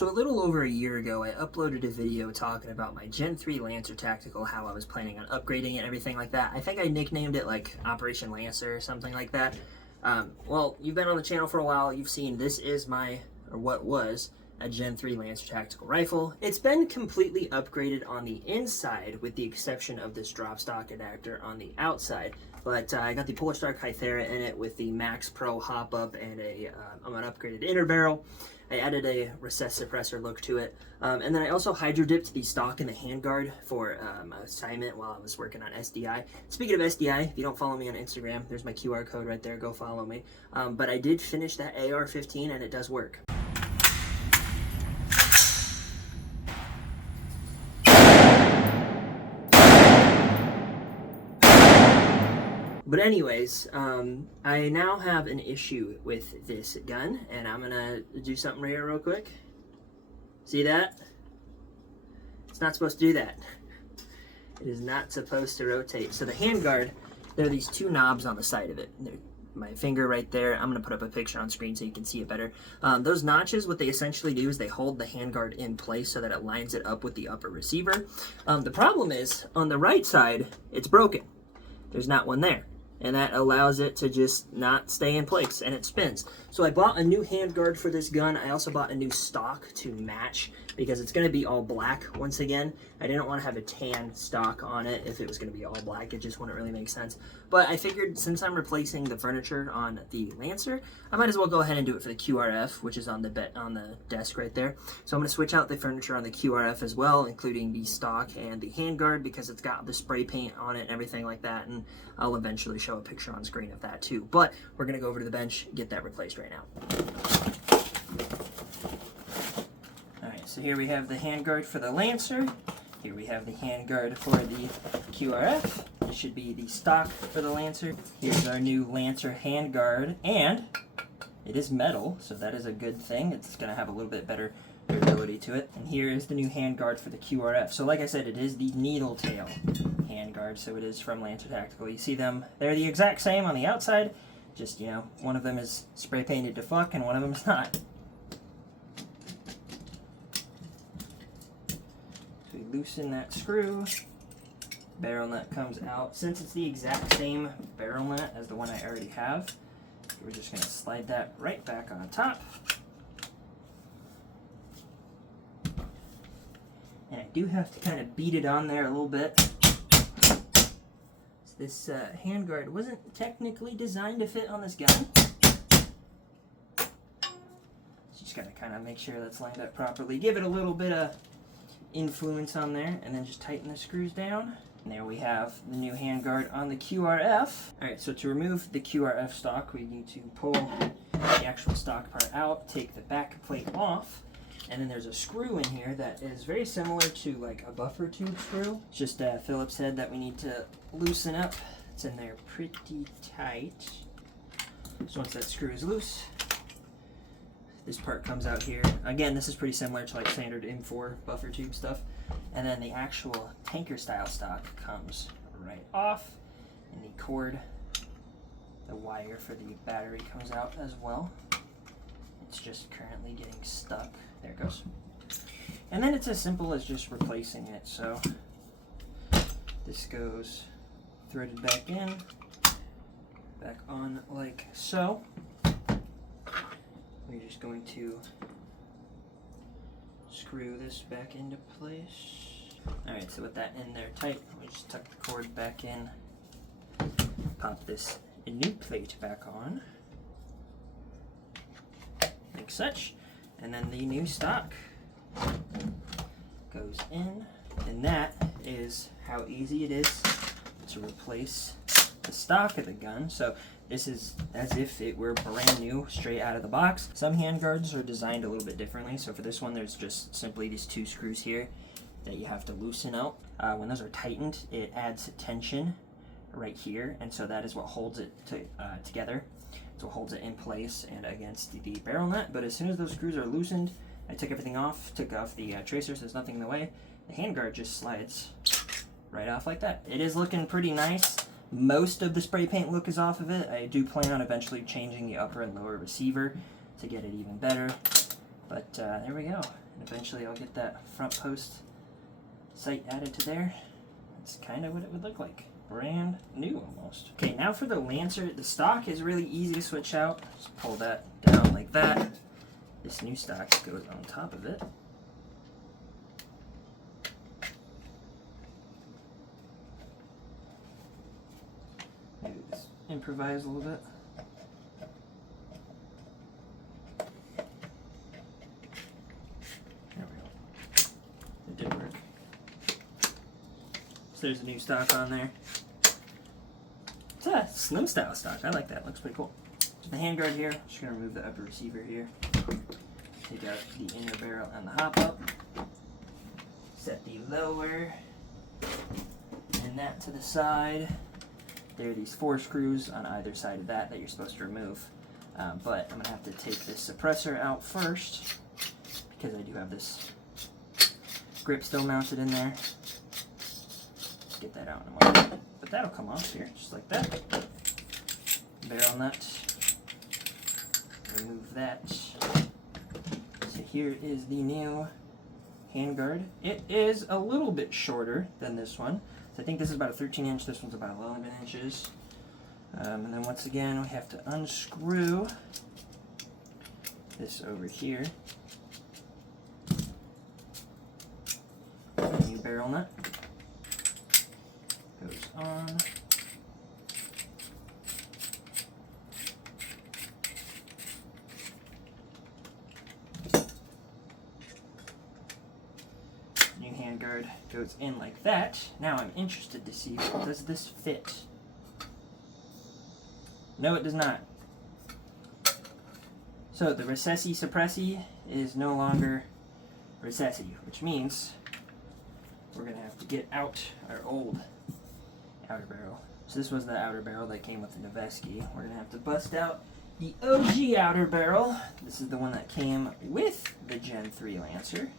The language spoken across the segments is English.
So a little over a year ago, I uploaded a video talking about my Gen 3 Lancer Tactical, how I was planning on upgrading it and everything like that. I think I nicknamed it like Operation Lancer or something like that. Well, you've been on the channel for a while. You've seen this is what was a Gen 3 Lancer Tactical rifle. It's been completely upgraded on the inside with the exception of this drop stock adapter on the outside. But I got the Polar Kythera in it with the Max Pro hop up and an upgraded inner barrel. I added a recess suppressor look to it. And then I also hydro dipped the stock and the handguard for assignment while I was working on SDI. Speaking of SDI, if you don't follow me on Instagram, there's my QR code right there, go follow me. But I did finish that AR-15 and it does work. But anyways, I now have an issue with this gun, and I'm gonna do something right here real quick. See that? It's not supposed to do that. It is not supposed to rotate. So the handguard, there are these two knobs on the side of it. My finger right there, I'm gonna put up a picture on screen so you can see it better. Those notches, what they essentially do is they hold the handguard in place so that it lines it up with the upper receiver. The problem is, on the right side, it's broken. There's not one there. And that allows it to just not stay in place, and it spins. So I bought a new handguard for this gun. I also bought a new stock to match because it's gonna be all black once again. I didn't want to have a tan stock on it if it was gonna be all black. It just wouldn't really make sense. But I figured since I'm replacing the furniture on the Lancer, I might as well go ahead and do it for the QRF, which is on the desk right there. So I'm gonna switch out the furniture on the QRF as well, including the stock and the handguard because it's got the spray paint on it and everything like that. And I'll eventually show a picture on screen of that too. But we're gonna go over to the bench, get that replaced right now. Alright, so here we have the handguard for the Lancer. Here we have the handguard for the QRF. This should be the stock for the Lancer. Here's our new Lancer handguard, and it is metal, so that is a good thing. It's gonna have a little bit better durability to it. And here is the new handguard for the QRF. So like I said, it is the needle tail handguard, so it is from Lancer Tactical. You see them, they're the exact same on the outside, just, you know, one of them is spray painted to fuck and one of them is not. So we loosen that screw, barrel nut comes out. Since it's the exact same barrel nut as the one I already have, we're just going to slide that right back on top. And I do have to kind of beat it on there a little bit. This handguard wasn't technically designed to fit on this gun. Just gotta kind of make sure that's lined up properly. Give it a little bit of influence on there, and then just tighten the screws down. And there we have the new handguard on the QRF. Alright, so to remove the QRF stock, we need to pull the actual stock part out, take the back plate off, and then there's a screw in here that is very similar to like a buffer tube screw. It's just a Phillips head that we need to loosen up. It's in there pretty tight. So once that screw is loose, this part comes out here. Again, this is pretty similar to like standard M4 buffer tube stuff. And then the actual tanker style stock comes right off. And the cord, the wire for the battery comes out as well. It's just currently getting stuck. There it goes. And then it's as simple as just replacing it. So this goes threaded back in, back on like so. We're just going to screw this back into place. Alright, so with that in there tight, we just tuck the cord back in, pop this new plate back on, like such. And then the new stock goes in, and that is how easy it is to replace the stock of the gun. So this is as if it were brand new, straight out of the box. Some handguards are designed a little bit differently. So for this one, there's just simply these two screws here that you have to loosen out. When those are tightened, it adds tension right here, and so that is what holds it together. So it holds it in place and against the barrel nut. But as soon as those screws are loosened, I took everything off, took off the tracer so there's nothing in the way. The handguard just slides right off like that. It is looking pretty nice. Most of the spray paint look is off of it. I do plan on eventually changing the upper and lower receiver to get it even better. But there we go. And eventually I'll get that front post sight added to there. That's kind of what it would look like. Brand new almost. Okay, now for the Lancer. The stock is really easy to switch out. Just pull that down like that. This new stock goes on top of it. Maybe just improvise a little bit. There we go. It did work. So there's a new stock on there. It's a slim style stock. I like that. Looks pretty cool. The handguard here. Just gonna remove the upper receiver here. Take out the inner barrel and the hop up. Set the lower and that to the side. There are these 4 screws on either side of that you're supposed to remove. But I'm gonna have to take this suppressor out first because I do have this grip still mounted in there. Get that out in a moment. But that'll come off here, just like that. Barrel nut. Remove that. So here is the new handguard. It is a little bit shorter than this one. So I think this is about a 13-inch. This one's about 11 inches. And then once again, we have to unscrew this over here. New barrel nut goes on. New handguard goes in like that. Now I'm interested to see, does this fit? No, it does not. So the recessi suppressi is no longer recessi, which means we're gonna have to get out our old outer barrel. So this was the outer barrel that came with the Noveski. We're gonna have to bust out the OG outer barrel. This is the one that came with the Gen 3 Lancer.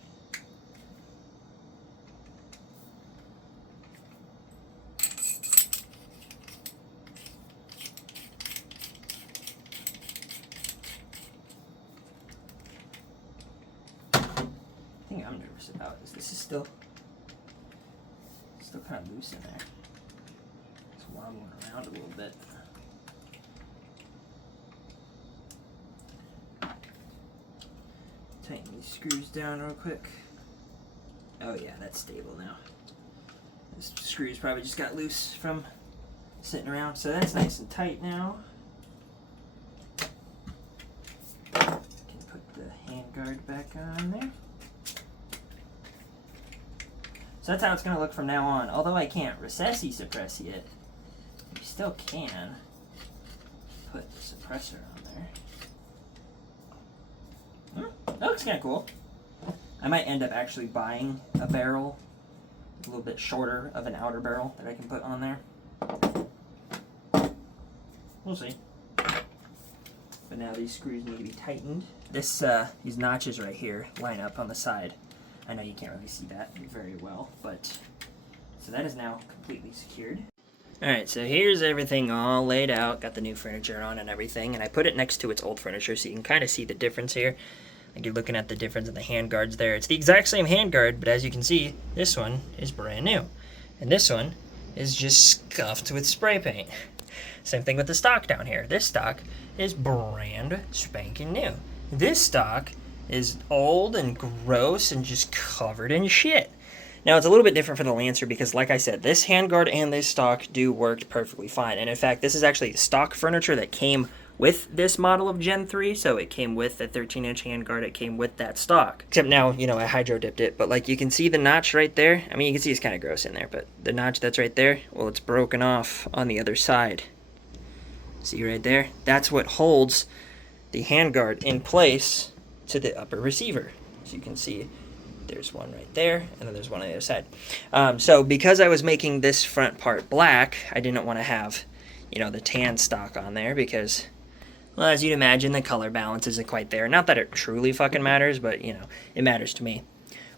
The thing I'm nervous about is this is still kind of loose in there. It's wobbling around a little bit. Tighten these screws down real quick. Oh yeah, that's stable now. This screws probably just got loose from sitting around, so that's nice and tight now. Can put the handguard back on there. So that's how it's going to look from now on. Although I can't recessi suppressi it, you still can put the suppressor on there. That looks kind of cool. I might end up actually buying a barrel a little bit shorter of an outer barrel that I can put on there. We'll see. But now these screws need to be tightened. These notches right here line up on the side. I know you can't really see that very well, but so that is now completely secured. Alright, so here's everything all laid out. Got the new furniture on and everything, and I put it next to its old furniture so you can kind of see the difference here. Like you're looking at the difference in the handguards there. It's the exact same handguard, but as you can see, this one is brand new. And this one is just scuffed with spray paint. Same thing with the stock down here. This stock is brand spanking new. This stock is old and gross and just covered in shit. Now, it's a little bit different for the Lancer because, like I said, this handguard and this stock do work perfectly fine. And in fact, this is actually stock furniture that came with this model of Gen 3, so it came with the 13-inch handguard, it came with that stock. Except now, you know, I hydro dipped it, but like you can see the notch right there. I mean, you can see it's kind of gross in there, but the notch that's right there, well, it's broken off on the other side. See right there? That's what holds the handguard in place to the upper receiver. So you can see there's one right there, and then there's one on the other side. So because I was making this front part black, I didn't want to have, you know, the tan stock on there because, well, as you'd imagine, the color balance isn't quite there. Not that it truly fucking matters, but, you know, it matters to me.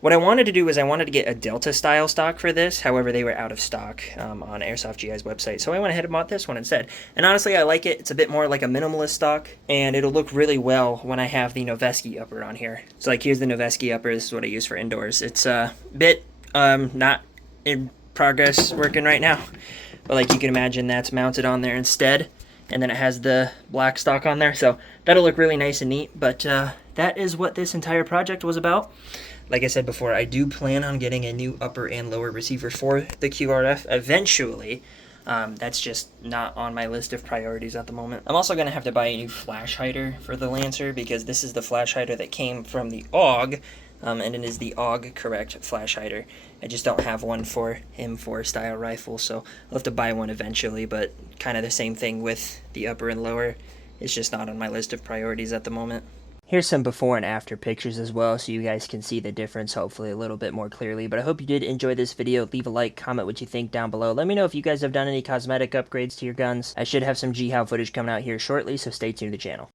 What I wanted to do was I wanted to get a Delta style stock for this. However, they were out of stock on Airsoft GI's website. So I went ahead and bought this one instead. And honestly, I like it. It's a bit more like a minimalist stock. And it'll look really well when I have the Noveski upper on here. So like here's the Noveski upper. This is what I use for indoors. It's a bit not in progress working right now. But like you can imagine that's mounted on there instead. And then it has the black stock on there. So that'll look really nice and neat. But that is what this entire project was about. Like I said before, I do plan on getting a new upper and lower receiver for the QRF eventually. That's just not on my list of priorities at the moment. I'm also going to have to buy a new flash hider for the Lancer because this is the flash hider that came from the AUG, and it is the AUG correct flash hider. I just don't have one for M4 style rifle, so I'll have to buy one eventually, but kind of the same thing with the upper and lower. It's just not on my list of priorities at the moment. Here's some before and after pictures as well, so you guys can see the difference hopefully a little bit more clearly. But I hope you did enjoy this video. Leave a like, comment what you think down below. Let me know if you guys have done any cosmetic upgrades to your guns. I should have some GHOW footage coming out here shortly, so stay tuned to the channel.